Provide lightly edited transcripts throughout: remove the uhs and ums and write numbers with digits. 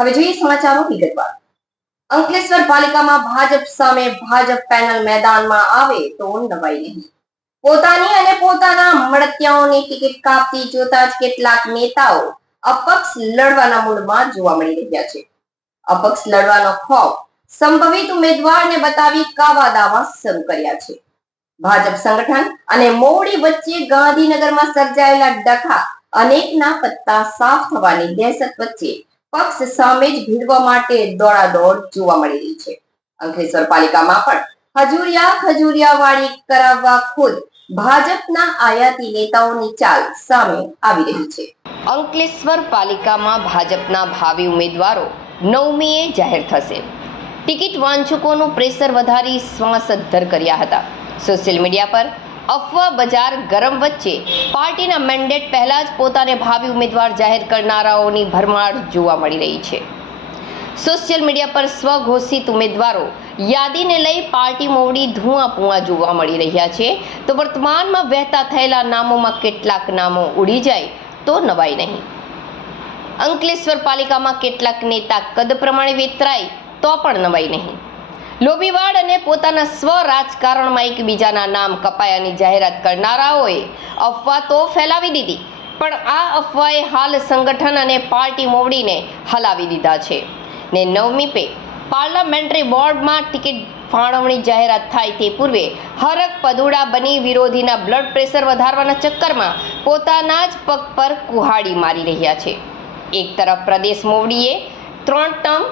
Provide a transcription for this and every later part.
હવે જોઈએ સમાચારો વિગતવાર। અંકલેશ્વર પાલિકામાં ભાજપ સામે ભાજપ પેનલ મેદાનમાં આવે તો નવાઈ નહીં। પોતાની અને પોતાના મળતિયાઓની ટિકિટ કાપતી જોતા જ કેટલાક નેતાઓ અપક્ષ લડવાના મૂડમાં જોવા મળી રહ્યા છે। અપક્ષ લડવાનો ખોફ સંભવિત ઉમેદવારને બતાવી કાવા દાવા શરૂ કર્યા છે। ભાજપ સંગઠન અને મોવડી વચ્ચે ગાંધીનગરમાં સર્જાયેલા ડખા અનેકના પત્તા સાફ થવાની દહેશત વચ્ચે પક્ષ સામે જ ભીડવા માટે દોડાદોડ જોવા મળી રહી છે। અંકલેશ્વર પાલિકામાં પણ ખજુરિયાવાડી કરાવવા ખુદ ભાજપના આયાતી નેતાઓની ચાલ સામે આવી રહી છે। અંકલેશ્વર પાલિકામાં ભાજપના ભાવિ ઉમેદવારો 9મીએ જાહેર થશે। ટિકિટ વાંચકોનું પ્રેશર વધારી શ્વાસ અદ્ધર કર્યા હતા। સોશિયલ મીડિયા પર અફવા બજાર ગરમ વચ્ચે પાર્ટીના મેન્ડેટ પહેલા જ પોતાને ભાવિ ઉમેદવાર જાહેર કરનારાઓની ભરમાર જોવા મળી રહી છે। સોશિયલ મીડિયા પર સ્વઘોષિત ઉમેદવારો યાદીને લઈ પાર્ટી મોવડી ધુઆપુઆ જોવા મળી રહ્યા છે। તો વર્તમાનમાં વહેતા થયેલા નામોમાં કેટલાક નામો ઉડી જાય તો નવાઈ નહીં। અંકલેશ્વર પાલિકામાં કેટલાક નેતા કદ પ્રમાણે વેતરાય તો પણ નવાઈ નહીં। લોબીવાડ અને પોતાના સ્વ રાજકારણમાં એકબીજાના નામ કપાયાની જાહેરાત કરનારાઓએ અફવા તો ફેલાવી દીધી, પણ આ અફવાએ હાલ સંગઠન અને પાર્ટી મોવડીને હલાવી દીધા છે ને 9મી પાર્લામેન્ટરી બોર્ડમાં ટિકિટ ફાળવણી જાહેરાત થાય તે પૂર્વે હરક પદુડા બની વિરોધીના બ્લડ પ્રેશર વધારવાના ચક્કરમાં પોતાના જ પગ પર કુહાડી મારી રહ્યા છે। એક તરફ પ્રદેશ મોવડીએ 3 ટર્મ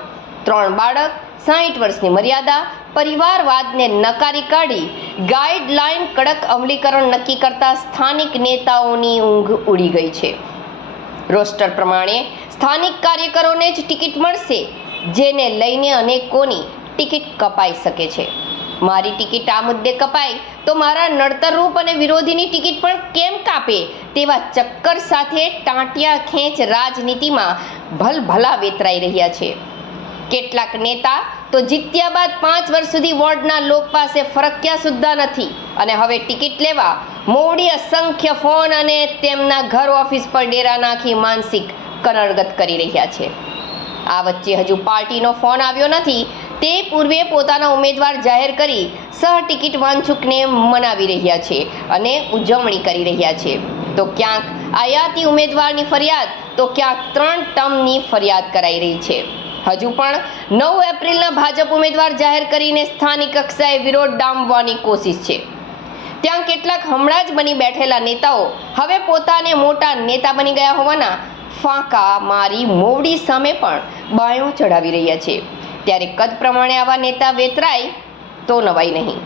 3 બાળક 60 વર્ષની મર્યાદા પરિવારવાદને નકારી કાઢી ગાઈડલાઈન કડક અમલીકરણ નક્કી કરતા સ્થાનિક નેતાઓની ઊંઘ ઉડી ગઈ છે। રોસ્ટર પ્રમાણે સ્થાનિક કાર્યકરોને જ ટિકિટ મળશે, જેને લઈને અનેકોની ટિકિટ કપાઈ શકે છે। મારી ટિકિટ આ મુદ્દે કપાય તો મારા નડતરરૂપ અને વિરોધીની ટિકિટ પણ કેમ કાપે તેવા ચક્કર સાથે ટાંટિયા ખેંચ રાજનીતિમાં ભલભલા વેતરાઈ રહ્યા છે। કેટલાક નેતા તો જીત્યા બાદ 5 વર્ષ સુધી વોર્ડના લોક પાસે ફરક્યા સુદ્ધા નથી અને હવે ટિકિટ લેવા મોવડી અસંખ્ય ફોન અને તેમના ઘર ઓફિસ પર ડેરા નાખી માનસિક કનડગત કરી રહ્યા છે। આ વચ્ચે હજુ પાર્ટીનો ફોન આવ્યો નથી તે પૂર્વે પોતાના ઉમેદવાર જાહેર કરી સહ ટિકિટ વાંચુકને મનાવી રહ્યા છે અને ઉજવણી કરી રહ્યા છે। તો ક્યાંક આયાતી ઉમેદવારની ફરિયાદ તો ક્યાંક 3 ટર્મની ફરિયાદ કરાઈ રહી છે। હજુ પણ 9 એપ્રિલના ભાજપ ઉમેદવાર જાહેર કરીને સ્થાનિક કક્ષાએ વિરોધ ડામવાની કોશિશ છે। ત્યાં કેટલાક હમણાં જ બની બેઠેલા નેતાઓ હવે પોતાને મોટા નેતા બની ગયા હોવાના ફાંકા મારી મોવડી સામે પણ બાયો ચડાવી રહ્યા છે। ત્યારે કદ પ્રમાણે આવા નેતા વેતરાય તો નવાઈ નહીં।